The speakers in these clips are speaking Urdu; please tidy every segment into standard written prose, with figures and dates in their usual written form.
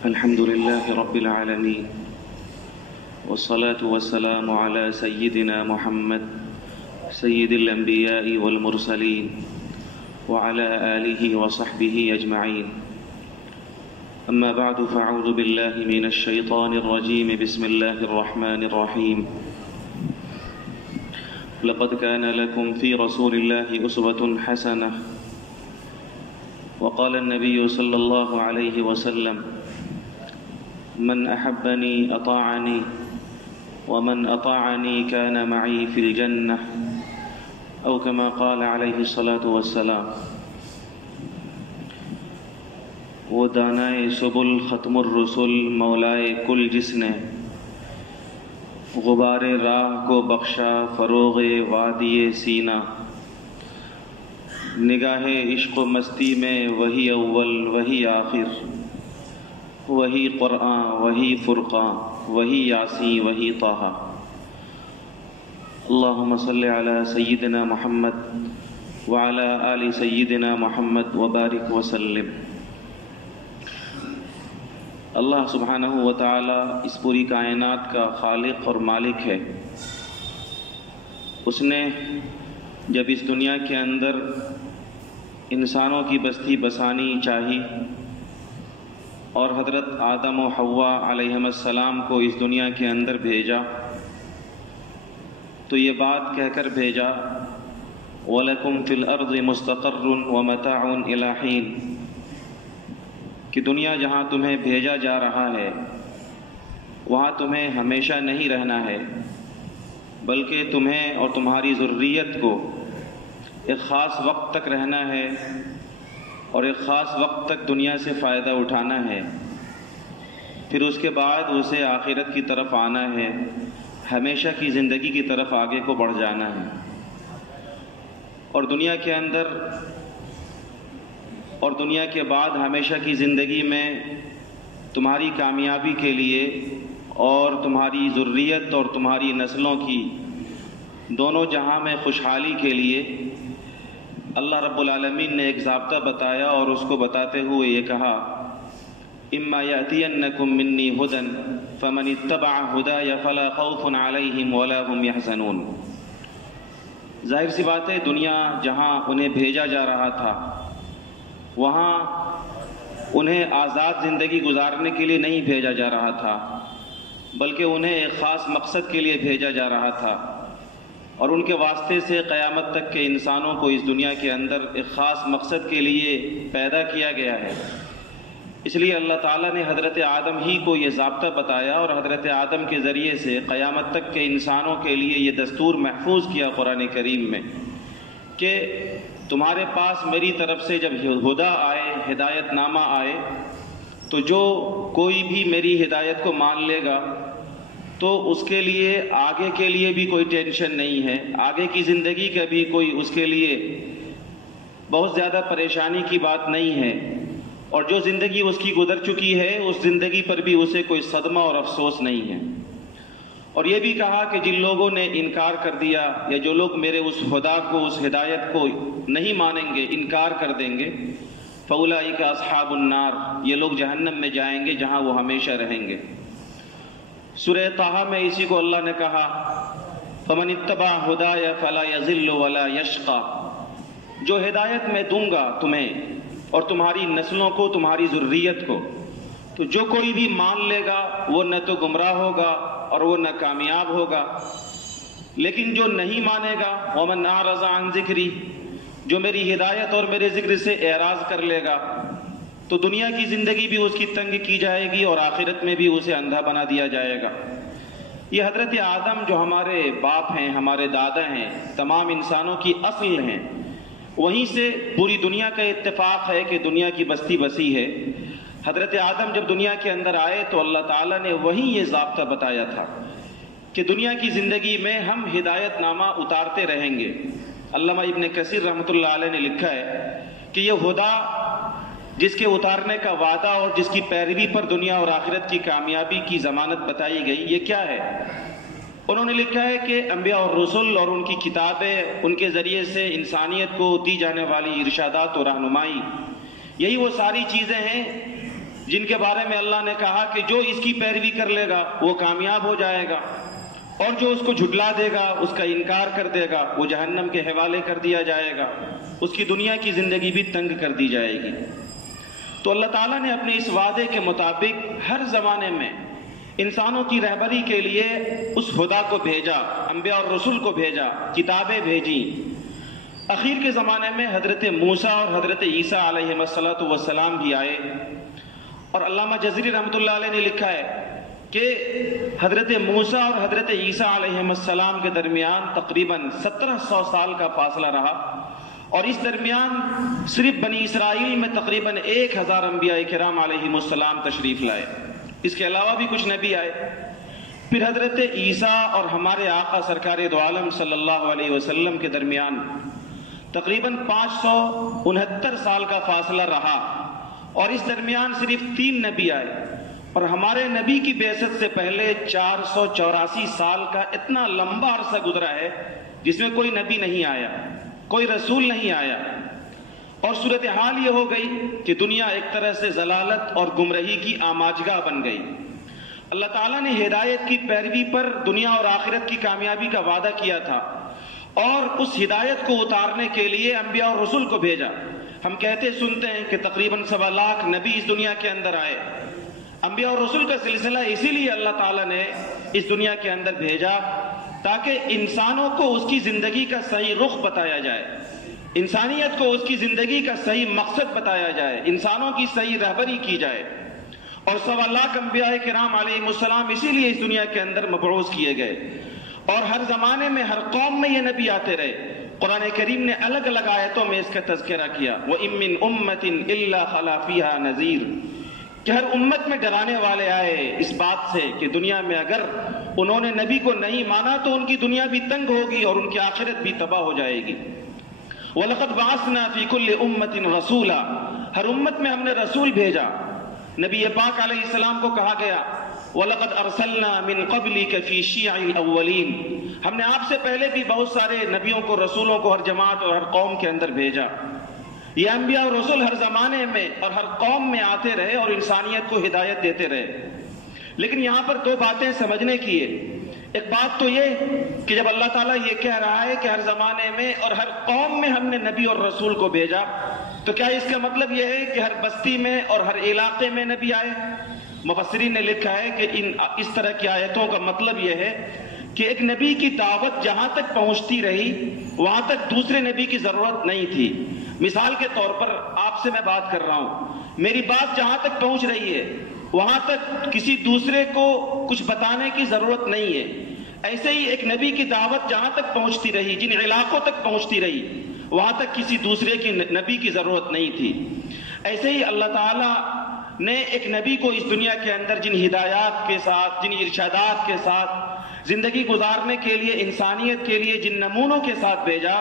الحمد لله رب العالمين والصلاة والسلام على سيدنا محمد سيد الأنبياء والمرسلين وعلى آله وصحبه أجمعين. أما بعد فأعوذ بالله من الشيطان الرجيم. بسم الله الرحمن الرحيم. لقد كان لكم في رسول الله أسوة حسنة. وقال النبي صلى الله عليه وسلم: من أحبني أطاعني ومن أطاعني كان معي في الجنة، أو كما قال عليه الصلاة والسلام. وہ دانائے سبل ختم الرسل مولائے کل جس نے غبار راہ کو بخشا فروغ وادی سینہ. نگاہ عشق و مستی میں وہی اول وہی آخر، وہی قرآن وہی فرقان وہی یاسین وہی طٰہٰ. اللہم صلی علی سیدنا محمد وعلی آل سیدنا محمد وبارک وسلم. اللہ سبحانہ و تعالی اس پوری کائنات کا خالق اور مالک ہے. اس نے جب اس دنیا کے اندر انسانوں کی بستی بسانی چاہی اور حضرت آدم و حوا علیہم السلام کو اس دنیا کے اندر بھیجا تو یہ بات کہہ کر بھیجا: وَلَكُمْ فِي الْأَرْضِ مُسْتَقَرٌّ وَمَتَاعٌ إِلَىٰ حِينٍ، کہ دنیا جہاں تمہیں بھیجا جا رہا ہے وہاں تمہیں ہمیشہ نہیں رہنا ہے، بلکہ تمہیں اور تمہاری ذریت کو ایک خاص وقت تک رہنا ہے اور ایک خاص وقت تک دنیا سے فائدہ اٹھانا ہے. پھر اس کے بعد اسے آخرت کی طرف آنا ہے، ہمیشہ کی زندگی کی طرف آگے کو بڑھ جانا ہے. اور دنیا کے اندر اور دنیا کے بعد ہمیشہ کی زندگی میں تمہاری کامیابی کے لیے اور تمہاری ذریت اور تمہاری نسلوں کی دونوں جہاں میں خوشحالی کے لیے اللہ رب العالمین نے ایک ضابطہ بتایا، اور اس کو بتاتے ہوئے یہ کہا: اما یأتینکم منی ھدی فمن اتبع ھدای فلا خوف علیہم ولا هم یحزنون. ظاہر سی بات ہے، دنیا جہاں انہیں بھیجا جا رہا تھا وہاں انہیں آزاد زندگی گزارنے کے لیے نہیں بھیجا جا رہا تھا، بلکہ انہیں ایک خاص مقصد کے لیے بھیجا جا رہا تھا. اور ان کے واسطے سے قیامت تک کے انسانوں کو اس دنیا کے اندر ایک خاص مقصد کے لیے پیدا کیا گیا ہے. اس لیے اللہ تعالیٰ نے حضرت آدم ہی کو یہ ضابطہ بتایا اور حضرت آدم کے ذریعے سے قیامت تک کے انسانوں کے لیے یہ دستور محفوظ کیا قرآن کریم میں کہ تمہارے پاس میری طرف سے جب ہدا آئے، ہدایت نامہ آئے، تو جو کوئی بھی میری ہدایت کو مان لے گا تو اس کے لیے آگے کے لیے بھی کوئی ٹینشن نہیں ہے، آگے کی زندگی کا بھی کوئی اس کے لیے بہت زیادہ پریشانی کی بات نہیں ہے، اور جو زندگی اس کی گزر چکی ہے اس زندگی پر بھی اسے کوئی صدمہ اور افسوس نہیں ہے. اور یہ بھی کہا کہ جن لوگوں نے انکار کر دیا یا جو لوگ میرے اس خدا کو، اس ہدایت کو نہیں مانیں گے، انکار کر دیں گے، فَأُولَٰئِكَ أَصْحَابُ النَّارِ، یہ لوگ جہنم میں جائیں گے جہاں وہ ہمیشہ رہیں گے. سورہ طٰہٰ میں اسی کو اللہ نے کہا: فَمَنِ اتَّبَعَ هُدَايَ فَلَا يَضِلُّ وَلَا يَشْقَىٰ، جو ہدایت میں دوں گا تمہیں اور تمہاری نسلوں کو، تمہاری ذریت کو، تو جو کوئی بھی مان لے گا وہ نہ تو گمراہ ہوگا اور وہ نہ کامیاب ہوگا. لیکن جو نہیں مانے گا، وَمَنْ أَعْرَضَ عَنْ ذِكْرِي، جو میری ہدایت اور میرے ذکر سے اعراض کر لے گا، تو دنیا کی زندگی بھی اس کی تنگ کی جائے گی اور آخرت میں بھی اسے اندھا بنا دیا جائے گا. یہ حضرت آدم جو ہمارے باپ ہیں، ہمارے دادا ہیں، تمام انسانوں کی اصل ہیں، وہیں سے پوری دنیا کا اتفاق ہے کہ دنیا کی بستی بسی ہے. حضرت آدم جب دنیا کے اندر آئے تو اللہ تعالیٰ نے وہیں یہ ضابطہ بتایا تھا کہ دنیا کی زندگی میں ہم ہدایت نامہ اتارتے رہیں گے. علامہ ابن کثیر رحمۃ اللہ علیہ نے لکھا ہے کہ یہ ہدا جس کے اتارنے کا وعدہ اور جس کی پیروی پر دنیا اور آخرت کی کامیابی کی ضمانت بتائی گئی، یہ کیا ہے؟ انہوں نے لکھا ہے کہ انبیاء اور رسول اور ان کی کتابیں، ان کے ذریعے سے انسانیت کو دی جانے والی ارشادات و رہنمائی، یہی وہ ساری چیزیں ہیں جن کے بارے میں اللہ نے کہا کہ جو اس کی پیروی کر لے گا وہ کامیاب ہو جائے گا، اور جو اس کو جھٹلا دے گا، اس کا انکار کر دے گا، وہ جہنم کے حوالے کر دیا جائے گا، اس کی دنیا کی زندگی بھی تنگ کر دی جائے گی۔ تو اللہ تعالیٰ نے اپنے اس وعدے کے مطابق ہر زمانے میں انسانوں کی رہبری کے لیے اس خدا کو بھیجا، انبیاء اور رسول کو بھیجا، کتابیں بھیجی۔ اخیر کے زمانے میں حضرت موسیٰ اور حضرت عیسیٰ علیہ السلام بھی آئے، اور علامہ جزری رحمۃ اللہ علیہ نے لکھا ہے کہ حضرت موسیٰ اور حضرت عیسیٰ علیہ السلام کے درمیان تقریباً 1700 سال کا فاصلہ رہا، اور اس درمیان صرف بنی اسرائیل میں تقریباً 1000 انبیاء کرام علیہ السلام تشریف لائے، اس کے علاوہ بھی کچھ نبی آئے۔ پھر حضرت عیسیٰ اور ہمارے آقا سرکار دو عالم صلی اللہ علیہ وسلم کے درمیان تقریباً 569 سال کا فاصلہ رہا، اور اس درمیان صرف 3 نبی آئے، اور ہمارے نبی کی بعثت سے پہلے 484 سال کا اتنا لمبا عرصہ گزرا ہے جس میں کوئی نبی نہیں آیا، کوئی رسول نہیں آیا، اور صورتحال یہ ہو گئی کہ دنیا ایک طرح سے ضلالت اور گمراہی کی آماجگاہ بن گئی۔ اللہ تعالیٰ نے ہدایت کی پیروی پر دنیا اور آخرت کی کامیابی کا وعدہ کیا تھا، اور اس ہدایت کو اتارنے کے لیے انبیاء اور رسول کو بھیجا۔ ہم کہتے سنتے ہیں کہ تقریباً 1.25 لاکھ نبی اس دنیا کے اندر آئے۔ انبیاء اور رسول کا سلسلہ اسی لیے اللہ تعالیٰ نے اس دنیا کے اندر بھیجا تاکہ انسانوں کو اس کی زندگی کا صحیح رخ بتایا جائے، انسانیت کو اس کی زندگی کا صحیح مقصد بتایا جائے، انسانوں کی صحیح رہبری کی جائے۔ اور 1.25 لاکھ انبیاء کرام علیہ السلام اسی لیے اس دنیا کے اندر مبعوث کیے گئے، اور ہر زمانے میں ہر قوم میں یہ نبی آتے رہے۔ قرآن کریم نے الگ الگ آیتوں میں اس کا تذکرہ کیا، وَإِن مِّنْ أُمَّةٍ إِلَّا خَلَا فِيهَا نَذِيرٌ، کہ ہر امت میں ڈرانے والے آئے اس بات سے کہ دنیا میں اگر انہوں نے نبی کو نہیں مانا تو ان کی دنیا بھی تنگ ہوگی اور ان کی آخرت بھی تباہ ہو جائے گی۔ وَلَقَدْ بَعَثْنَا فِي كُلِّ أُمَّةٍ رَسُولًا، ہر امت میں ہم نے رسول بھیجا۔ نبی پاک علیہ السلام کو کہا گیا وَلَقَدْ أَرْسَلْنَا مِن قَبْلِكَ فِي شِيَعِ الْأَوَّلِينَ، ہم نے آپ سے پہلے بھی بہت سارے نبیوں کو، رسولوں کو ہر جماعت اور ہر قوم کے اندر بھیجا۔ یہ انبیاء اور رسول ہر زمانے میں اور ہر قوم میں آتے رہے اور انسانیت کو ہدایت دیتے رہے۔ لیکن یہاں پر 2 باتیں سمجھنے کی ہے۔ ایک بات تو یہ کہ جب اللہ تعالیٰ یہ کہہ رہا ہے کہ ہر زمانے میں اور ہر قوم میں ہم نے نبی اور رسول کو بھیجا، تو کیا اس کا مطلب یہ ہے کہ ہر بستی میں اور ہر علاقے میں نبی آئے؟ مفسرین نے لکھا ہے کہ اس طرح کی آیتوں کا مطلب یہ ہے کہ ایک نبی کی دعوت جہاں تک پہنچتی رہی وہاں تک دوسرے نبی کی ضرورت نہیں تھی۔ مثال کے طور پر آپ سے میں بات کر رہا ہوں، میری بات جہاں تک پہنچ رہی ہے وہاں تک کسی دوسرے کو کچھ بتانے کی ضرورت نہیں ہے۔ ایسے ہی ایک نبی کی دعوت جہاں تک پہنچتی رہی، جن علاقوں تک پہنچتی رہی، وہاں تک کسی دوسرے کی نبی کی ضرورت نہیں تھی۔ ایسے ہی اللہ تعالیٰ نے ایک نبی کو اس دنیا کے اندر جن ہدایات کے ساتھ، جن ارشادات کے ساتھ زندگی گزارنے کے لیے، انسانیت کے لیے جن نمونوں کے ساتھ بھیجا،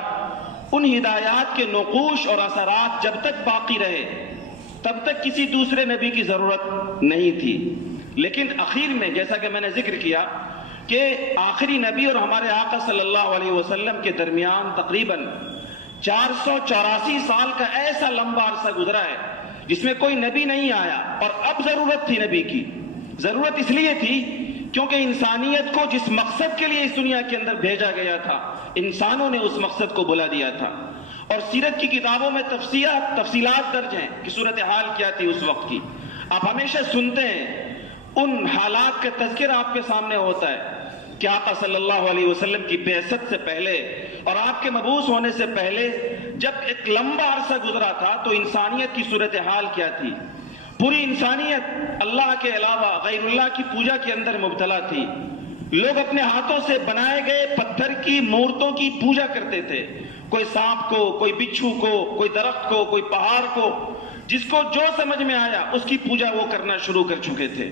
ان ہدایات کے نقوش اور اثرات جب تک باقی رہے تب تک کسی دوسرے نبی کی ضرورت نہیں تھی۔ لیکن اخیر میں جیسا کہ میں نے ذکر کیا کہ آخری نبی اور ہمارے آقا صلی اللہ علیہ وسلم کے درمیان تقریباً 484 سال کا ایسا لمبا عرصہ گزرا ہے جس میں کوئی نبی نہیں آیا، اور اب ضرورت تھی نبی کی۔ ضرورت اس لیے تھی کیونکہ انسانیت کو جس مقصد کے لیے اس دنیا کے اندر بھیجا گیا تھا، انسانوں نے اس مقصد کو بلا دیا تھا۔ اور سیرت کی کتابوں میں تفصیلات درج ہیں کہ صورتحال کیا تھی اس وقت کی۔ آپ ہمیشہ سنتے ہیں، ان حالات کا تذکرہ آپ کے سامنے ہوتا ہے کہ آقا صلی اللہ علیہ وسلم کی بعثت سے پہلے اور آپ کے مبعوث ہونے سے پہلے جب ایک لمبا عرصہ گزرا تھا تو انسانیت کی صورتحال کیا تھی۔ پوری انسانیت اللہ کے علاوہ غیر اللہ کی پوجا کے اندر مبتلا تھی۔ لوگ اپنے ہاتھوں سے بنائے گئے پتھر کی مورتوں کی پوجا کرتے تھے، کوئی سانپ کو، کوئی بچھو کو، کوئی درخت کو، کوئی پہاڑ کو، جس کو جو سمجھ میں آیا اس کی پوجا وہ کرنا شروع کر چکے تھے۔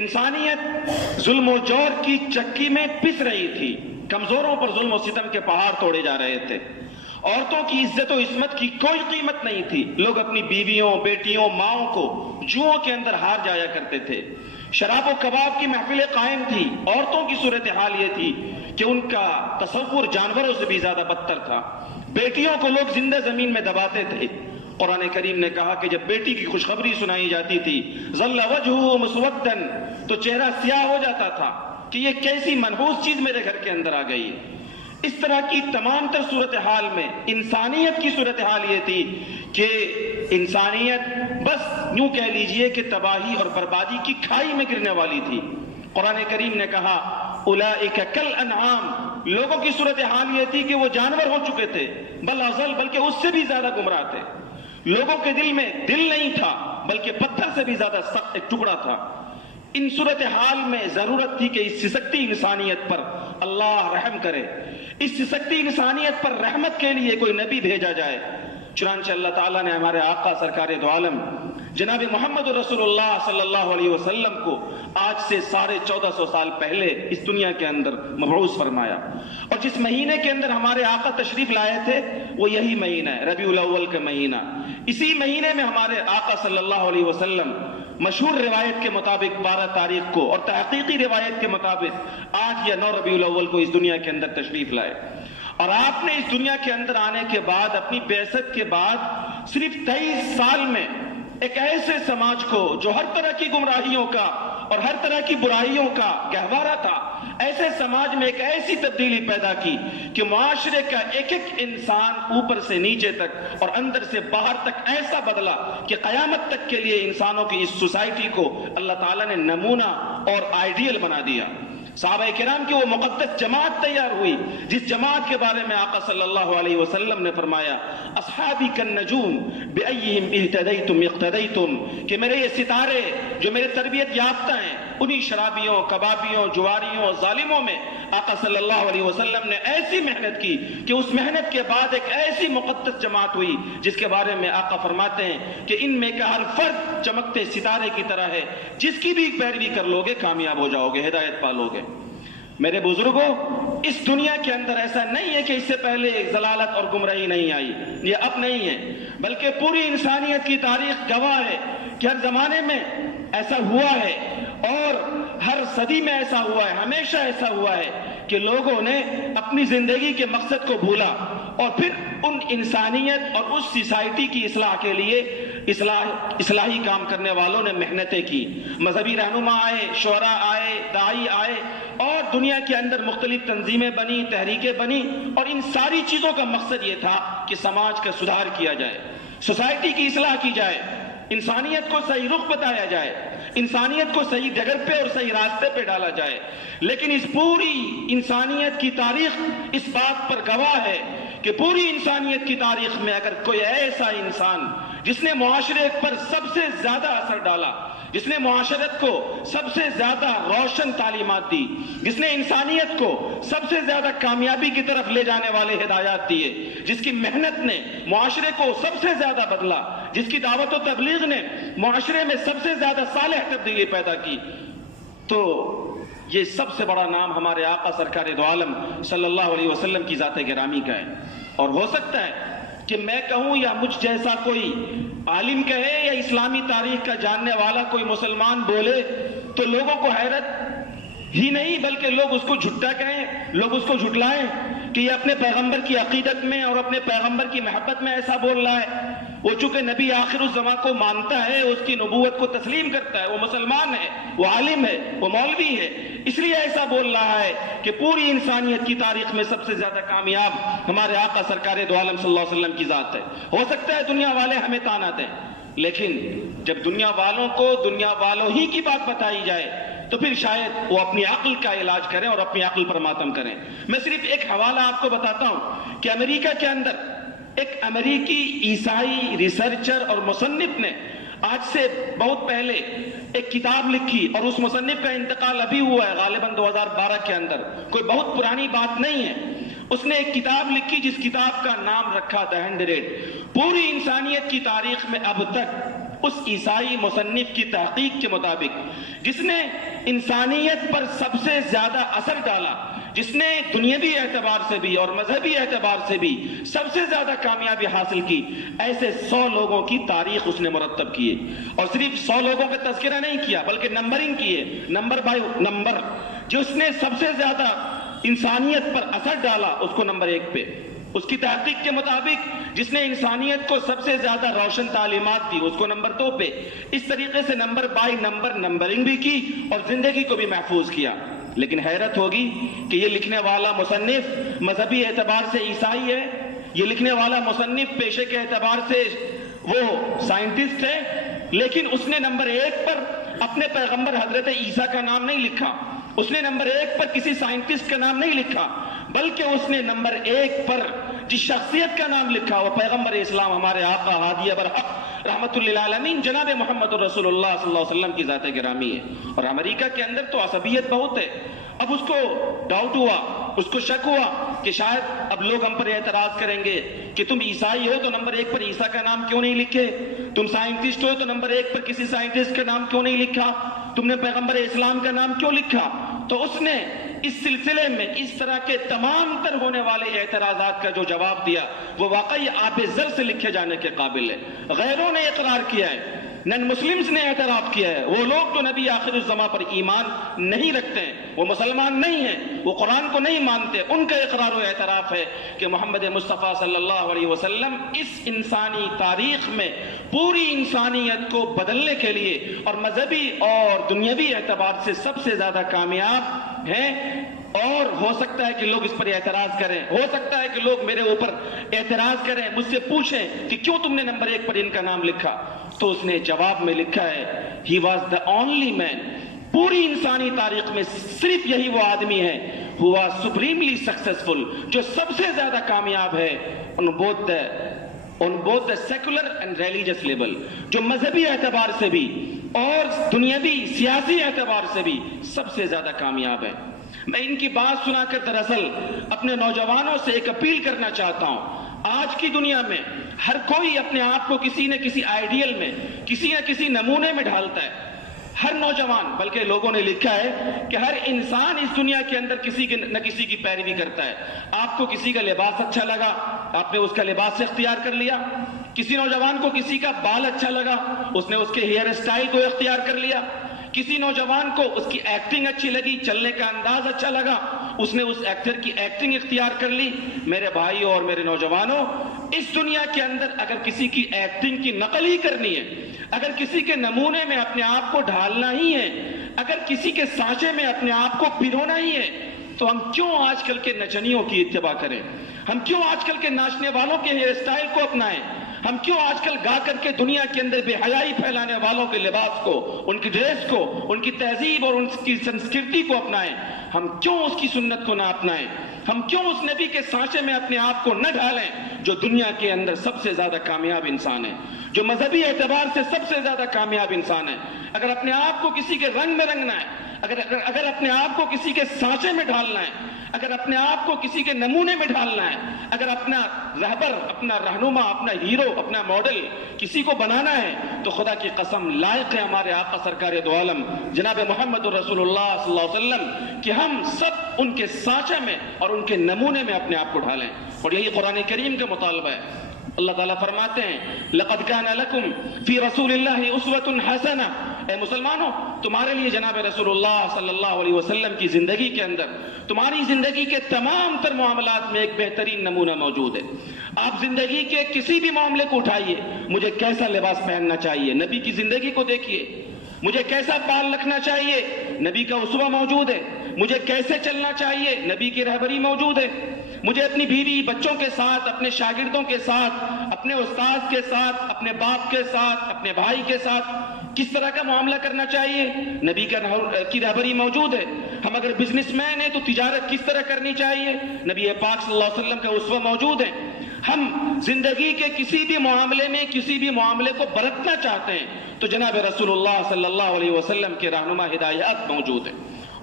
انسانیت ظلم و جور کی چکی میں پس رہی تھی، کمزوروں پر ظلم و ستم کے پہاڑ توڑے جا رہے تھے، عورتوں کی عزت و عصمت کی کوئی قیمت نہیں تھی، لوگ اپنی بیویوں، بیٹیوں، ماؤں کو جوؤں کے اندر ہار جایا کرتے تھے، شراب و کباب کی محفلیں قائم تھی، عورتوں کی صورتحال یہ تھی کہ ان کا تصور جانوروں سے بھی زیادہ بدتر تھا، بیٹیوں کو لوگ زندہ زمین میں دباتے تھے، قرآن کریم نے کہا کہ جب بیٹی کی خوشخبری سنائی جاتی تھی ظل وجهه مسودا، تو چہرہ سیاہ ہو جاتا تھا کہ یہ کیسی منحوس چیز میرے گھر کے اندر آ گئی ہے۔ اس طرح کی تمام تر صورتحال میں انسانیت کی صورتحال یہ تھی کہ انسانیت بس یوں کہہ لیجئے کہ تباہی اور بربادی کی کھائی میں گرنے والی تھی۔ قرآن کریم نے کہا اولئک کالانعام، لوگوں کی صورتحال یہ تھی کہ وہ جانور ہو چکے تھے، بل اضل، بلکہ اس سے بھی زیادہ گمراہ تھے۔ لوگوں کے دل میں دل نہیں تھا بلکہ پتھر سے بھی زیادہ سخت ایک ٹکڑا تھا۔ ان صورتحال میں ضرورت تھی کہ اس سسکتی انسانیت پر اللہ رحم کرے، اس سسکتی انسانیت پر رحمت کے لیے کوئی نبی بھیجا جائے۔ چنانچہ اللہ تعالیٰ نے ہمارے آقا سرکار دو عالم جناب محمد رسول اللہ صلی اللہ علیہ وسلم کو آج سے 1450 سال پہلے اس دنیا کے اندر مبعوث فرمایا، اور جس مہینے کے اندر ہمارے آقا تشریف لائے تھے وہ یہی مہینہ ہے، ربیع الاول کا مہینہ۔ اسی مہینے میں ہمارے آقا صلی اللہ علیہ وسلم مشہور روایت کے مطابق 12 تاریخ کو اور تحقیقی روایت کے مطابق 8 یا 9 ربیع الاول کو اس دنیا کے اندر تشریف لائے، اور آپ نے اس دنیا کے اندر آنے کے بعد اپنی بعثت کے بعد صرف 23 سال میں ایک ایسے سماج کو جو ہر طرح کی گمراہیوں کا اور ہر طرح کی برائیوں کا گہوارہ تھا، ایسے سماج میں ایک ایسی تبدیلی پیدا کی کہ معاشرے کا ایک ایک انسان اوپر سے نیچے تک اور اندر سے باہر تک ایسا بدلا کہ قیامت تک کے لیے انسانوں کی اس سوسائٹی کو اللہ تعالیٰ نے نمونہ اور آئیڈیل بنا دیا۔ صحابہ کرام کی وہ مقدس جماعت تیار ہوئی جس جماعت کے بارے میں آقا صلی اللہ علیہ وسلم نے فرمایا اصحابی کالنجوم بأیہم اہتدیتم اقتدیتم، کہ میرے یہ ستارے جو میرے تربیت یافتہ ہیں، انہی شرابیوں، کبابیوں، جواریوں، ظالموں میں آقا صلی اللہ علیہ وسلم نے ایسی محنت کی کہ اس محنت کے بعد ایک ایسی مقدس جماعت ہوئی جس کے بارے میں آقا فرماتے ہیں کہ ان میں کا ہر فرد چمکتے ستارے کی طرح ہے، جس کی بھی پیروی کر لوگے کامیاب ہو جاؤ گے، ہدایت پالو گے۔ میرے بزرگوں، اس دنیا کے اندر ایسا نہیں ہے کہ اس سے پہلے ضلالت اور گمراہی نہیں آئی، یہ اب نہیں ہے، بلکہ پوری انسانیت کی تاریخ گواہ ہے کہ ہر زمانے میں ایسا ہوا ہے، اور ہر صدی میں ایسا ہوا ہے، ہمیشہ ایسا ہوا ہے کہ لوگوں نے اپنی زندگی کے مقصد کو بھولا اور پھر ان انسانیت اور اس سوسائٹی کی اصلاح کے لیے اصلاحی کام کرنے والوں نے محنتیں کی، مذہبی رہنما آئے، شعراء آئے، داعی آئے، اور دنیا کے اندر مختلف تنظیمیں بنی، تحریکیں بنی، اور ان ساری چیزوں کا مقصد یہ تھا کہ سماج کا سدھار کیا جائے، سوسائٹی کی اصلاح کی جائے، انسانیت کو صحیح رخ بتایا جائے، انسانیت کو صحیح جگہ پہ اور صحیح راستے پہ ڈالا جائے۔ لیکن اس پوری انسانیت کی تاریخ اس بات پر گواہ ہے کہ پوری انسانیت کی تاریخ میں اگر کوئی ایسا انسان جس نے معاشرے پر سب سے زیادہ اثر ڈالا، جس نے معاشرت کو سب سے زیادہ روشن تعلیمات دی، جس نے انسانیت کو سب سے زیادہ کامیابی کی طرف لے جانے والے ہدایات دیے، جس کی محنت نے معاشرے کو سب سے زیادہ بدلا، جس کی دعوت و تبلیغ نے معاشرے میں سب سے زیادہ صالح تبدیلی پیدا کی، تو یہ سب سے بڑا نام ہمارے آقا سرکار دو عالم صلی اللہ علیہ وسلم کی ذات گرامی کا ہے۔ اور ہو سکتا ہے کہ میں کہوں یا مجھ جیسا کوئی عالم کہے یا اسلامی تاریخ کا جاننے والا کوئی مسلمان بولے تو لوگوں کو حیرت ہی نہیں بلکہ لوگ اس کو جھٹا کہیں، لوگ اس کو جھٹلائیں کہ یہ اپنے پیغمبر کی عقیدت میں اور اپنے پیغمبر کی محبت میں ایسا بول رہا ہے۔ وہ چونکہ نبی آخر الزمان کو مانتا ہے، اس کی نبوت کو تسلیم کرتا ہے، وہ مسلمان ہے، وہ عالم ہے، وہ مولوی ہے، اس لیے ایسا بول رہا ہے کہ پوری انسانیت کی تاریخ میں سب سے زیادہ کامیاب ہمارے آقا سرکار دو عالم صلی اللہ علیہ وسلم کی ذات ہے۔ ہو سکتا ہے دنیا والے ہمیں تانا دیں، لیکن جب دنیا والوں کو دنیا والوں ہی کی بات بتائی جائے تو پھر شاید وہ اپنی عقل کا علاج کریں اور اپنی عقل پر ماتم کریں۔ میں صرف ایک حوالہ آپ کو بتاتا ہوں کہ امریکہ کے اندر ایک امریکی عیسائی ریسرچر اور مصنف نے آج سے بہت پہلے ایک کتاب لکھی، اور اس مصنف کا انتقال ابھی ہوا ہے غالباً 2012 کے اندر، کوئی بہت پرانی بات نہیں ہے۔ اس نے ایک کتاب لکھی جس کتاب کا نام رکھا دی 100۔ پوری انسانیت کی تاریخ میں اب تک اس عیسائی مصنف کی تحقیق کے مطابق جس نے انسانیت پر سب سے زیادہ اثر ڈالا، جس نے دنیاوی اعتبار سے بھی اور مذہبی اعتبار سے بھی سب سے زیادہ کامیابی حاصل کی، ایسے 100 لوگوں کی تاریخ اس نے مرتب کیے، اور صرف 100 لوگوں کا تذکرہ نہیں کیا بلکہ نمبرنگ کیے، نمبر بائی نمبر، جس نے سب سے زیادہ انسانیت پر اثر ڈالا اس کو نمبر 1 پہ، اس کی تحقیق کے مطابق جس نے انسانیت کو سب سے زیادہ روشن تعلیمات دی اس کو نمبر 2 پہ، اس طریقے سے نمبر بائی نمبر نمبرنگ بھی کی اور زندگی کو بھی محفوظ کیا۔ لیکن حیرت ہوگی کہ یہ لکھنے والا مصنف مذہبی اعتبار سے عیسائی ہے، یہ لکھنے والا مصنف پیشے کے اعتبار سے وہ سائنٹسٹ ہے، لیکن اس نے نمبر 1 پر اپنے پیغمبر حضرت عیسیٰ کا نام نہیں لکھا، اس نے نمبر 1 پر کسی سائنٹسٹ کا نام نہیں لکھا، بلکہ اس نے نمبر 1 پر جس شخصیت کا نام لکھا وہ پیغمبر اسلام ہمارے آقا ہادی برحق رحمت للعالمین جناب محمد رسول اللہ صلی اللہ علیہ وسلم کی ذات گرامی ہے۔ اور امریکہ کے اندر تو عصبیت بہت ہے، اب اس کو ڈاؤٹ ہوا، اس کو شک ہوا کہ شاید اب لوگ ہم پر اعتراض کریں گے کہ تم عیسائی ہو تو نمبر 1 پر عیسیٰ کا نام کیوں نہیں لکھے، تم سائنٹسٹ ہو تو نمبر 1 پر کسی سائنٹسٹ کا نام کیوں نہیں لکھا، تم نے پیغمبر اسلام کا نام کیوں لکھا۔ تو اس نے اس سلسلے میں اس طرح کے تمام تر ہونے والے اعتراضات کا جو جواب دیا وہ واقعی آب زر سے لکھے جانے کے قابل ہے۔ غیروں نے اقرار کیا ہے، نن مسلمز نے اعتراف کیا ہے، وہ لوگ جو نبی آخر الزماں پر ایمان نہیں رکھتے ہیں، وہ مسلمان نہیں ہیں، وہ قرآن کو نہیں مانتے، ان کا اقرار و اعتراف ہے کہ محمد مصطفیٰ صلی اللہ علیہ وسلم اس انسانی تاریخ میں پوری انسانیت کو بدلنے کے لیے اور مذہبی اور دنیاوی اعتبار سے سب سے زیادہ کامیاب ہیں۔ اور ہو سکتا ہے کہ لوگ اس پر اعتراض کریں، ہو سکتا ہے کہ لوگ میرے اوپر اعتراض کریں، مجھ سے پوچھیں کہ کیوں تم نے نمبر 1 پر ان کا نام لکھا، تو اس نے جواب میں لکھا ہے ہی واز دا اونلی مین، پوری انسانی تاریخ میں صرف یہی وہ آدمی ہے who was supremely successful، جو سب سے زیادہ کامیاب ہے on both the secular and religious level، جو مذہبی اعتبار سے بھی اور دنیاوی سیاسی اعتبار سے بھی سب سے زیادہ کامیاب ہے۔ میں ان کی بات سنا کر دراصل اپنے نوجوانوں سے ایک اپیل کرنا چاہتا ہوں۔ آج کی دنیا میں ہر کوئی اپنے آپ کو کسی نہ کسی آئیڈیل میں، کسی نہ کسی نمونے میں ڈھالتا ہے، ہر نوجوان، بلکہ لوگوں نے لکھا ہے کہ ہر انسان اس دنیا کے اندر کسی نہ کسی کی پیروی کرتا ہے۔ آپ کو کسی کا لباس اچھا لگا، آپ نے اس کا لباس اختیار کر لیا، کسی نوجوان کو کسی کا بال اچھا لگا، اس نے اس کے ہیئر اسٹائل کو اختیار کر لیا، کسی نوجوان کو اس کی ایکٹنگ اچھی لگی، چلنے کا انداز اچھا لگا، اس نے اس ایکٹر کی ایکٹنگ اختیار کر لی۔ میرے بھائیوں اور میرے نوجوانوں، اس دنیا کے اندر اگر کسی کی ایکٹنگ کی نقل ہی کرنی ہے، اگر کسی کے نمونے میں اپنے آپ کو ڈھالنا ہی ہے، اگر کسی کے سانچے میں اپنے آپ کو پرونا ہی ہے، تو ہم کیوں آج کل کے نچنیوں کی اتباع کریں، ہم کیوں آج کل کے ناچنے والوں کے ہیئر اسٹائل کو اپنائیں، ہم کیوں آج کل گا کر کے دنیا کے اندر بے حیائی پھیلانے والوں کے لباس کو، ان کی ڈریس کو، ان کی تہذیب اور ان کی سنسکرتی کو اپنائیں، ہم کیوں اس کی سنت کو نہ اپنائیں، ہم کیوں اس نبی کے سانچے میں اپنے آپ کو نہ ڈھالیں جو دنیا کے اندر سب سے زیادہ کامیاب انسان ہے، جو مذہبی اعتبار سے سب سے زیادہ کامیاب انسان ہے۔ اگر اپنے آپ کو کسی کے رنگ میں رنگنا ہے، اگر اپنے آپ کو کسی کے سانچے میں ڈھالنا ہے، اگر اپنے آپ کو کسی کے نمونے میں ڈھالنا ہے، اگر اپنا رہبر، اپنا رہنما، اپنا ہیرو، اپنا ماڈل کسی کو بنانا ہے، تو خدا کی قسم لائق ہے ہمارے آقا سرکار دو عالم جناب محمد رسول اللہ صلی اللہ علیہ وسلم کہ ہم سب ان کے سانچے میں اور ان کے نمونے میں اپنے آپ کو ڈھالیں، اور یہی قرآن کریم کا مطالبہ ہے۔ اللہ تعالیٰ فرماتے ہیں لَقَدْ كَانَ لَكُمْ فِي رَسُولِ اللَّهِ أُسْوَةٌ حَسَنَةٌ، اے مسلمانوں تمہارے لیے جناب رسول اللہ صلی اللہ علیہ وسلم کی زندگی کے اندر، تمہاری زندگی کے تمام تر معاملات میں ایک بہترین نمونہ موجود ہے۔ آپ زندگی کے کسی بھی معاملے کو اٹھائیے، مجھے کیسا لباس پہننا چاہیے، نبی کی زندگی کو دیکھیے، مجھے کیسا بال رکھنا چاہیے، نبی کا اسوہ موجود ہے، مجھے کیسے چلنا چاہیے، نبی کی رہبری موجود ہے، مجھے اپنی بیوی بچوں کے ساتھ، اپنے شاگردوں کے ساتھ، اپنے استاد کے ساتھ، اپنے باپ کے ساتھ، اپنے بھائی کے ساتھ کس طرح کا معاملہ کرنا چاہیے، نبی کی رہبری موجود ہے۔ ہم اگر بزنس مین ہیں تو تجارت کس طرح کرنی چاہیے، نبی پاک صلی اللہ علیہ وسلم کا اسوہ موجود ہے۔ ہم زندگی کے کسی بھی معاملے میں کسی بھی معاملے کو برتنا چاہتے ہیں تو جناب رسول اللہ صلی اللہ علیہ وسلم کے رہنما ہدایات موجود ہیں،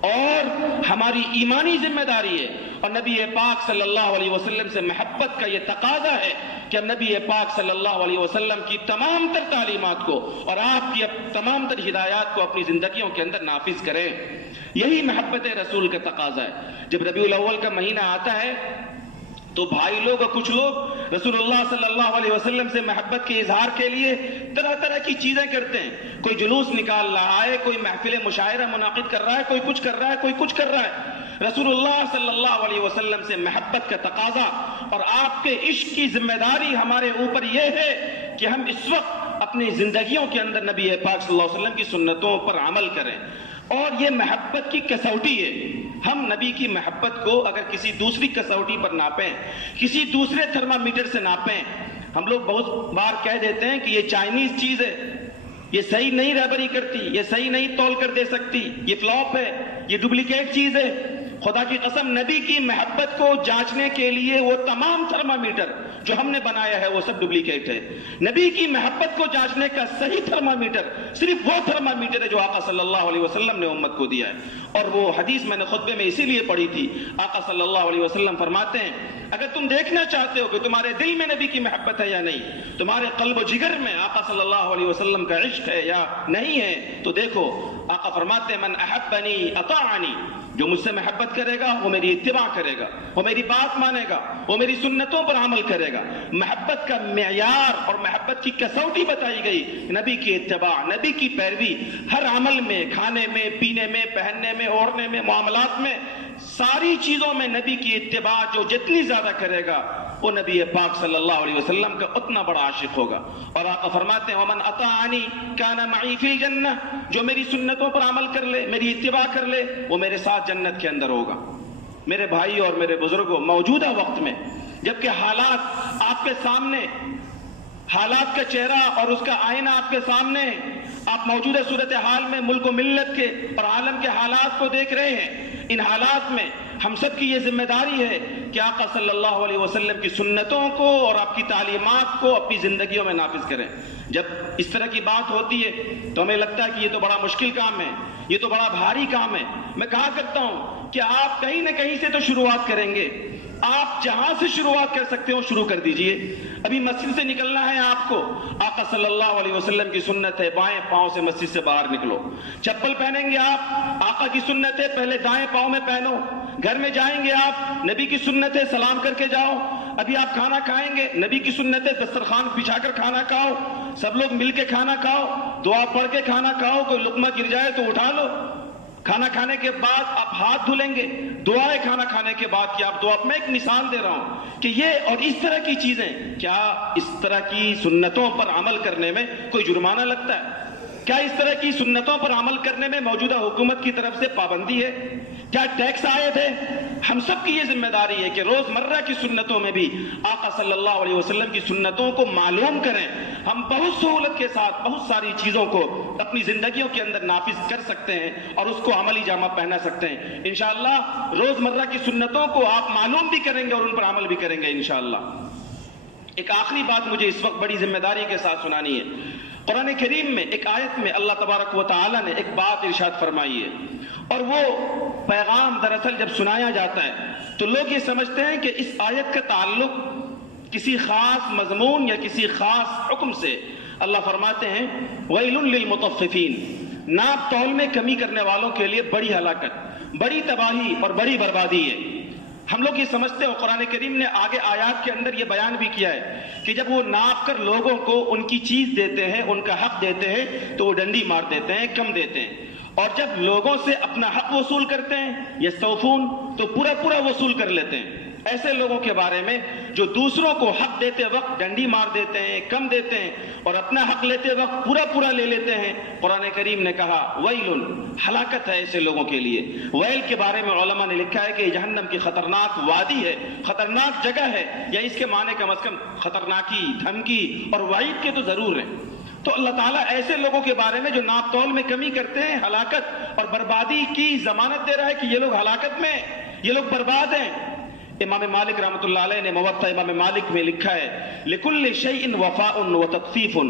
اور ہماری ایمانی ذمہ داری ہے، اور نبی پاک صلی اللہ علیہ وسلم سے محبت کا یہ تقاضا ہے کہ ہم نبی پاک صلی اللہ علیہ وسلم کی تمام تر تعلیمات کو اور آپ کی تمام تر ہدایات کو اپنی زندگیوں کے اندر نافذ کریں۔ یہی محبت رسول کا تقاضا ہے۔ جب ربیع الاول کا مہینہ آتا ہے تو بھائی لوگ اور کچھ لوگ رسول اللہ صلی اللہ علیہ وسلم سے محبت کے اظہار کے لیے طرح طرح کی چیزیں کرتے ہیں، کوئی جلوس نکال رہا ہے، کوئی محفل مشاعرہ منعقد کر رہا ہے، کوئی کچھ کر رہا ہے، کوئی کچھ کر رہا ہے۔ رسول اللہ صلی اللہ علیہ وسلم سے محبت کا تقاضا اور آپ کے عشق کی ذمہ داری ہمارے اوپر یہ ہے کہ ہم اس وقت اپنی زندگیوں کے اندر نبی پاک صلی اللہ علیہ وسلم کی سنتوں پر عمل کریں. اور یہ محبت کی کسوٹی ہے. ہم نبی کی محبت کو اگر کسی دوسری کسوٹی پر ناپیں, کسی دوسرے تھرمامیٹر سے ناپیں, ہم لوگ بہت بار کہہ دیتے ہیں کہ یہ چائنیز چیز ہے, یہ صحیح نہیں رہبری کرتی, یہ صحیح نہیں تول کر دے سکتی, یہ فلاپ ہے, یہ ڈپلیکیٹ چیز ہے. خدا کی قسم, نبی کی محبت کو جانچنے کے لیے وہ تمام تھرمامیٹر جو ہم نے بنایا ہے وہ سب ڈپلیکیٹ ہے. نبی کی محبت کو جانچنے کا صحیح تھرمامیٹر صرف وہ تھرمامیٹر ہے جو آقا صلی اللہ علیہ وسلم نے امت کو دیا ہے. اور وہ حدیث میں نے خطبے میں اسی لیے پڑھی تھی. آقا صلی اللہ علیہ وسلم فرماتے ہیں, اگر تم دیکھنا چاہتے ہو کہ تمہارے دل میں نبی کی محبت ہے یا نہیں, تمہارے قلب و جگر میں آقا صلی اللہ علیہ وسلم کا عشق ہے یا نہیں ہے, تو دیکھو آقا فرماتے ہیں, من احبنی اطاعنی, جو مجھ سے محبت کرے گا وہ میری اتباع کرے گا, وہ میری بات مانے گا, وہ میری سنتوں پر عمل کرے گا. محبت کا معیار اور محبت کی کسوٹی بتائی گئی نبی کی اتباع, نبی کی پیروی. ہر عمل میں, کھانے میں, پینے میں, پہننے میں, اوڑھنے میں, معاملات میں, ساری چیزوں میں نبی کی اتباع جو جتنی زیادہ کرے گا وہ نبی پاک صلی اللہ علیہ وسلم کا اتنا بڑا عاشق ہوگا. اور آقا فرماتے ہیں, ومن اطاعنی کان معی فی الجنہ, جو میری سنتوں پر عمل کر لے, میری اتباع کر لے, وہ میرے ساتھ جنت کے اندر ہوگا. میرے بھائی اور میرے بزرگوں, موجودہ وقت میں جبکہ حالات آپ کے سامنے, حالات کا چہرہ اور اس کا آئینہ آپ کے سامنے, آپ موجودہ صورتحال میں ملک و ملت کے اور عالم کے حالات کو دیکھ رہے ہیں, ان حالات میں ہم سب کی یہ ذمہ داری ہے کہ آقا صلی اللہ علیہ وسلم کی سنتوں کو اور آپ کی تعلیمات کو اپنی زندگیوں میں نافذ کریں. جب اس طرح کی بات ہوتی ہے تو ہمیں لگتا ہے کہ یہ تو بڑا مشکل کام ہے, یہ تو بڑا بھاری کام ہے. میں کہا کرتا ہوں کہ آپ کہیں نہ کہیں سے تو شروعات کریں گے. آپ جہاں سے شروعات کر سکتے ہو شروع کر دیجئے. ابھی مسجد سے نکلنا ہے آپ کو, آقا صلی اللہ علیہ وسلم کی سنت ہے, بائیں پاؤں سے مسجد سے باہر نکلو. چپل پہنیں گے آپ, آقا کی سنت ہے, پہلے دائیں پاؤں میں پہنو. گھر میں جائیں گے آپ, نبی کی سنت ہے, سلام کر کے جاؤ. ابھی آپ کھانا کھائیں گے, نبی کی سنت ہے, دسترخوان بچھا کر کھانا کھاؤ, سب لوگ مل کے کھانا کھاؤ, دعا پڑھ کے کھانا کھاؤ. کوئی لقمہ گر جائے تو اٹھا لو. کھانا کھانے کے بعد آپ ہاتھ دھلیں گے, دعائیں کھانا کھانے کے بعد کی آپ دعا. میں ایک مثال دے رہا ہوں کہ یہ اور اس طرح کی چیزیں, کیا اس طرح کی سنتوں پر عمل کرنے میں کوئی جرمانہ لگتا ہے؟ کیا اس طرح کی سنتوں پر عمل کرنے میں موجودہ حکومت کی طرف سے پابندی ہے؟ کیا ٹیکس عائد ہے؟ ہم سب کی یہ ذمہ داری ہے کہ روزمرہ کی سنتوں میں بھی آقا صلی اللہ علیہ وسلم کی سنتوں کو معلوم کریں. ہم بہت سہولت کے ساتھ بہت ساری چیزوں کو اپنی زندگیوں کے اندر نافذ کر سکتے ہیں اور اس کو عملی جامہ پہنا سکتے ہیں. انشاءاللہ روزمرہ کی سنتوں کو آپ معلوم بھی کریں گے اور ان پر عمل بھی کریں گے انشاءاللہ. ایک آخری بات مجھے اس وقت بڑی ذمہ داری کے ساتھ سنانی ہے. قرآن کریم میں ایک آیت میں اللہ تبارک و تعالی نے ایک بات ارشاد فرمائی ہے, اور وہ پیغام دراصل جب سنایا جاتا ہے تو لوگ یہ سمجھتے ہیں کہ اس آیت کا تعلق کسی خاص مضمون یا کسی خاص حکم سے. اللہ فرماتے ہیں, وَيْلٌ لِّلْمُطَفِّفِينَ, ناپ تول میں کمی کرنے والوں کے لیے بڑی ہلاکت, بڑی تباہی اور بڑی بربادی ہے. ہم لوگ یہ سمجھتے ہیں, قرآن کریم نے آگے آیات کے اندر یہ بیان بھی کیا ہے کہ جب وہ ناپ کر لوگوں کو ان کی چیز دیتے ہیں, ان کا حق دیتے ہیں, تو وہ ڈنڈی مار دیتے ہیں, کم دیتے ہیں. اور جب لوگوں سے اپنا حق وصول کرتے ہیں, یستوفون, تو پورا پورا وصول کر لیتے ہیں. ایسے لوگوں کے بارے میں جو دوسروں کو حق دیتے وقت ڈنڈی مار دیتے ہیں, کم دیتے ہیں, اور اپنا حق لیتے وقت پورا پورا لے لیتے ہیں, قرآن کریم نے کہا ویل, ہلاکت ہے ایسے لوگوں کے لیے. ویل کے بارے میں علماء نے لکھا ہے کہ یہ جہنم کی خطرناک وادی ہے, خطرناک جگہ ہے, یا اس کے معنی کم از کم خطرناکی, دھمکی اور وعید کے تو ضرور ہیں. تو اللہ تعالیٰ ایسے لوگوں کے بارے میں جو ناپ تول میں کمی کرتے ہیں, ہلاکت اور بربادی کی ضمانت دے رہا ہے کہ یہ لوگ ہلاکت میں, یہ لوگ برباد ہیں. امام مالک رحمۃ اللہ علیہ نے موطا امام مالک میں لکھا ہے, لِكُلِّ شَيْءٍ وَفَاءٌ وَتَكْفِيفٌ,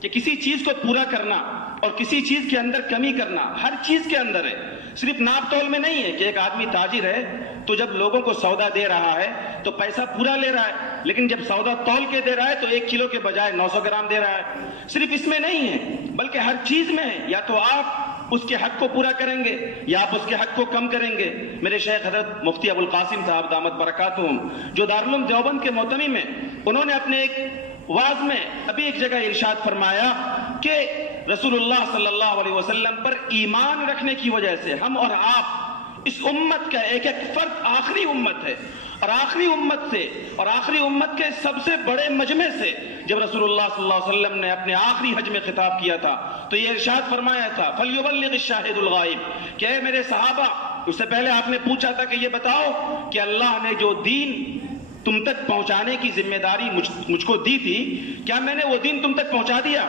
کہ کسی چیز کو پورا کرنا اور کسی چیز کے اندر کمی کرنا ہر چیز کے اندر ہے, صرف ناپ تول میں نہیں ہے. کہ ایک آدمی تاجر ہے تو جب لوگوں کو سودا دے رہا ہے تو پیسہ پورا لے رہا ہے, لیکن جب سودا تول کے دے رہا ہے تو 1 کلو کے بجائے 900 گرام دے رہا ہے. صرف اس میں نہیں ہے بلکہ ہر چیز میں ہے. یا تو آپ اس کے حق کو پورا کریں گے یا آپ اس کے حق کو کم کریں گے. میرے شیخ حضرت مفتی ابو القاسم صاحب دامت برکاتہم, جو دارالعلوم دیوبند کے معتمم ہیں, انہوں نے اپنے ایک واعظ میں ابھی ایک جگہ ارشاد فرمایا کہ رسول اللہ صلی اللہ علیہ وسلم پر ایمان رکھنے کی وجہ سے ہم اور آپ اس امت کا ایک ایک فرد آخری امت ہے، اور آخری امت سے اور آخری امت کے سب سے بڑے مجمع سے جب رسول اللہ صلی اللہ علیہ وسلم نے اپنے آخری حج میں خطاب کیا تھا تو یہ ارشاد فرمایا تھا فَلْيُبَلِّغِ الشَّاهِدُ الْغَائِبُ کہ اے میرے صحابہ، اس سے پہلے آپ نے پوچھا تھا کہ یہ بتاؤ کہ اللہ نے جو دین تم تک پہنچانے کی ذمہ داری مجھ کو دی تھی، کیا میں نے وہ دین تم تک پہنچا دیا؟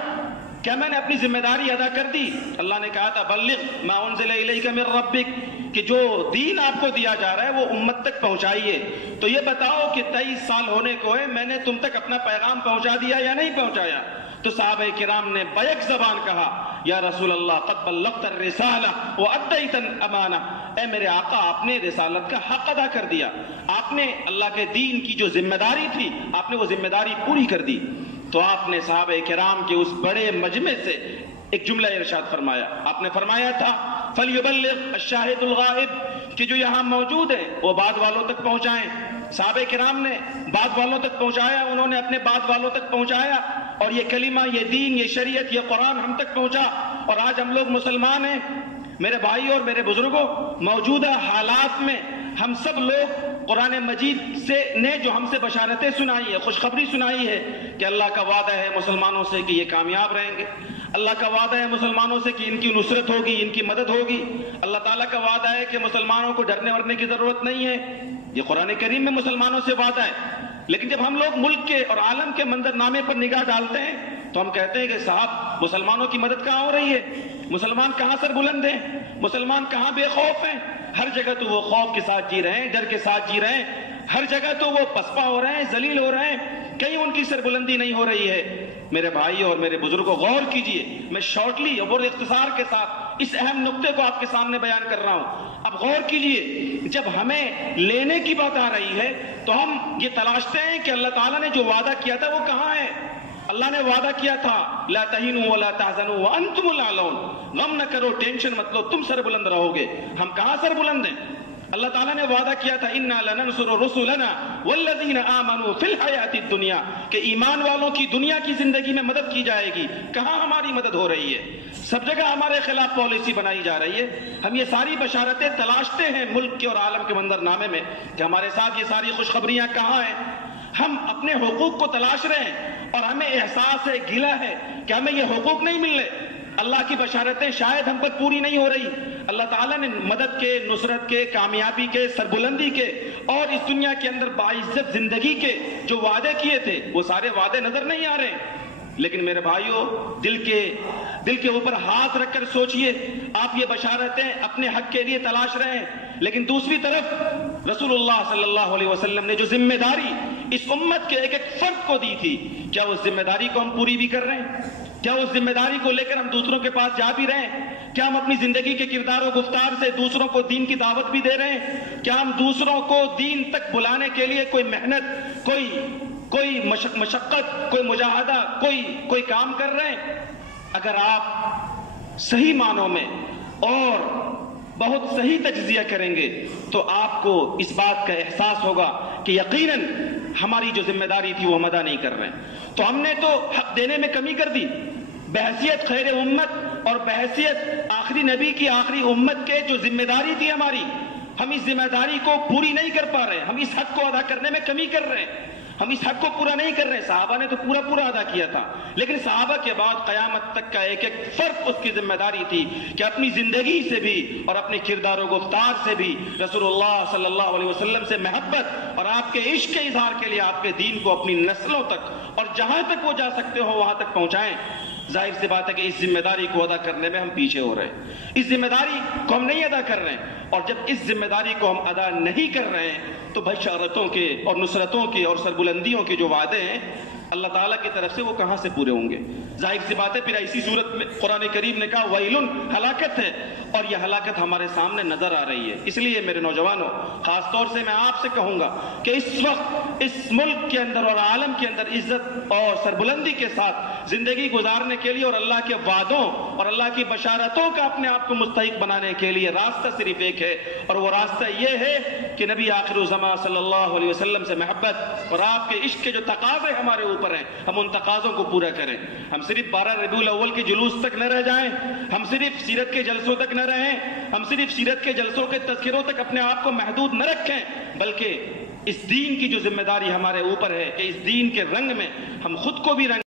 کیا میں نے اپنی ذمہ داری ادا کر دی؟ اللہ نے کہا تھا بلغ ما انزل الیک من ربک، کہ جو دین آپ کو دیا جا رہا ہے وہ امت تک پہنچائیے۔ تو یہ بتاؤ کہ 23 سال ہونے کو ہے، میں نے تم تک اپنا پیغام پہنچا دیا یا نہیں پہنچایا؟ تو صحابہ کرام نے بیک زبان کہا یا رسول اللہ قد بلغت الرسالہ وادیت الامانہ، اے میرے آقا آپ نے رسالت کا حق ادا کر دیا، آپ نے اللہ کے دین کی جو ذمہ داری تھی آپ نے وہ ذمہ داری پوری کر دی۔ تو آپ نے صحابہ کرام کے اس بڑے مجمع سے ایک جملہ ارشاد فرمایا، آپ نے فرمایا تھا فَلْيُبَلِّغْ الشَّاهِدُ الْغَائِبُ کہ جو یہاں موجود ہیں وہ بعد والوں تک پہنچائیں۔ صحابہ کرام نے بعد والوں تک پہنچایا، انہوں نے اپنے بعد والوں تک پہنچایا، اور یہ کلمہ، یہ دین، یہ شریعت، یہ قرآن ہم تک پہنچا، اور آج ہم لوگ مسلمان ہیں۔ میرے بھائی اور میرے بزرگوں، موجودہ حالات میں ہم سب لوگ قرآن مجید نے جو ہم سے بشارتیں سنائی ہے، خوشخبری سنائی ہے کہ اللہ کا وعدہ ہے مسلمانوں سے کہ یہ کامیاب رہیں گے، اللہ کا وعدہ ہے مسلمانوں سے کہ ان کی نصرت ہوگی، ان کی مدد ہوگی، اللہ تعالیٰ کا وعدہ ہے کہ مسلمانوں کو ڈرنے ورنے کی ضرورت نہیں ہے، یہ قرآن کریم میں مسلمانوں سے وعدہ ہے۔ لیکن جب ہم لوگ ملک کے اور عالم کے منظر نامے پر نگاہ ڈالتے ہیں تو ہم کہتے ہیں کہ صاحب مسلمانوں کی مدد کہاں ہو رہی ہے؟ مسلمان کہاں سر بلند ہیں؟ مسلمان کہاں بے خوف ہیں؟ ہر جگہ تو وہ خوف کے ساتھ جی رہے ہیں، ڈر کے ساتھ جی رہے ہیں، ہر جگہ تو وہ پسپا ہو رہے ہیں، ذلیل ہو رہے ہیں، کہیں ان کی سر بلندی نہیں ہو رہی ہے۔ میرے بھائی اور میرے بزرگوں غور کیجئے، میں شارٹلی اور اختصار کے ساتھ اس اہم نقطے کو آپ کے سامنے بیان کر رہا ہوں۔ اب غور کیجئے، جب ہمیں لینے کی بات آ رہی ہے تو ہم یہ تلاشتے ہیں کہ اللہ تعالیٰ نے جو وعدہ کیا تھا وہ کہاں ہے؟ اللہ نے وعدہ کیا تھا لا تہینوا ولا تحزنوا وانتم الاعلون، غم نہ کرو، ٹینشن مت لو، تم سر بلند رہو گے۔ ہم کہاں سر بلند ہیں؟ اللہ تعالیٰ نے وعدہ کیا تھا انا لننصر رسلنا والذین آمنوا فی الحیاۃ الدنیا کہ ایمان والوں کی دنیا کی زندگی میں مدد کی جائے گی۔ کہاں ہماری مدد ہو رہی ہے؟ سب جگہ ہمارے خلاف پالیسی بنائی جا رہی ہے۔ ہم یہ ساری بشارتیں تلاشتے ہیں ملک کے اور عالم کے منظر نامے میں کہ ہمارے ساتھ یہ ساری خوشخبریاں کہاں ہیں؟ ہم اپنے حقوق کو تلاش رہے ہیں اور ہمیں احساس ہے، گلہ ہے کہ ہمیں یہ حقوق نہیں مل رہے، اللہ کی بشارتیں شاید ہم پر پوری نہیں ہو رہی۔ اللہ تعالیٰ نے مدد کے، نصرت کے، کامیابی کے، سربلندی کے اور اس دنیا کے اندر باعزت زندگی کے جو وعدے کیے تھے وہ سارے وعدے نظر نہیں آ رہے۔ لیکن میرے بھائیوں، دل کے اوپر ہاتھ رکھ کر سوچئے، آپ یہ بشارتیں اپنے حق کے لیے تلاش رہے ہیں، لیکن دوسری طرف رسول اللہ صلی اللہ علیہ وسلم نے جو ذمہ داری اس امت کے ایک ایک فرد کو دی تھی، کیا اس ذمہ داری کو ہم پوری بھی کر رہے ہیں؟ کیا اس ذمہ داری کو لے کر ہم دوسروں کے پاس جا بھی رہے ہیں؟ کیا ہم اپنی زندگی کے کردار و گفتار سے دوسروں کو دین کی دعوت بھی دے رہے ہیں؟ کیا ہم دوسروں کو دین تک بلانے کے لیے کوئی محنت، کوئی مشقت، کوئی مجاہدہ، کوئی کام کر رہے ہیں؟ اگر آپ صحیح معنوں میں اور بہت صحیح تجزیہ کریں گے تو آپ کو اس بات کا احساس ہوگا کہ یقیناً ہماری جو ذمہ داری تھی وہ ہم ادا نہیں کر رہے ہیں۔ تو ہم نے تو حق دینے میں کمی کر دی، بحیثیت خیر امت اور بحیثیت آخری نبی کی آخری امت کے جو ذمہ داری تھی ہماری، ہم اس ذمہ داری کو پوری نہیں کر پا رہے ہیں، ہم اس حق کو ادا کرنے میں کمی کر رہے ہیں، ہم اس حق کو پورا نہیں کر رہے۔ صحابہ نے تو پورا ادا کیا تھا، لیکن صحابہ کے بعد قیامت تک کا ایک ایک فرد اس کی ذمہ داری تھی کہ اپنی زندگی سے بھی اور اپنے کردار و گفتار سے بھی رسول اللہ صلی اللہ علیہ وسلم سے محبت اور آپ کے عشق کے اظہار کے لیے آپ کے دین کو اپنی نسلوں تک اور جہاں تک وہ جا سکتے ہو وہاں تک پہنچائیں۔ ظاہر سی بات ہے کہ اس ذمہ داری کو ادا کرنے میں ہم پیچھے ہو رہے ہیں، اس ذمہ داری کو ہم نہیں ادا کر رہے ہیں، اور جب اس ذمہ داری کو ہم ادا نہیں کر رہے ہیں تو بشارتوں کے اور نصرتوں کے اور سربلندیوں کے جو وعدے ہیں اللہ تعالیٰ کی طرف سے وہ کہاں سے پورے ہوں گے؟ ظاہر سی بات ہے پھر اسی صورت میں قرآن کریم نے کہا ویلن، ہلاکت ہے، اور یہ ہلاکت ہمارے سامنے نظر آ رہی ہے۔ اس لیے میرے نوجوانوں، خاص طور سے میں آپ سے کہوں گا کہ اس وقت اس ملک کے اندر اور عالم کے اندر عزت اور سربلندی کے ساتھ زندگی گزارنے کے لیے اور اللہ کے وعدوں اور اللہ کی بشارتوں کا اپنے آپ کو مستحق بنانے کے لیے راستہ صرف ایک ہے، اور وہ راستہ یہ ہے کہ نبی آخر الزمان اللہ صلی اللہ علیہ وسلم سے محبت اور آپ کے عشق کے جو تقاضے ہمارے اوپر ہیں ہم ان تقاضوں کو پورا کریں. ہم صرف 12 ربیع الاول کے جلوس تک نہ رہ جائیں, ہم صرف سیرت کے جلسوں تک نہ رہیں, ہم صرف سیرت کے جلسوں کے تذکروں تک اپنے آپ کو محدود نہ رکھیں, بلکہ اس دین کی جو ذمہ داری ہمارے اوپر ہے کہ اس دین کے رنگ میں ہم خود کو بھی رنگ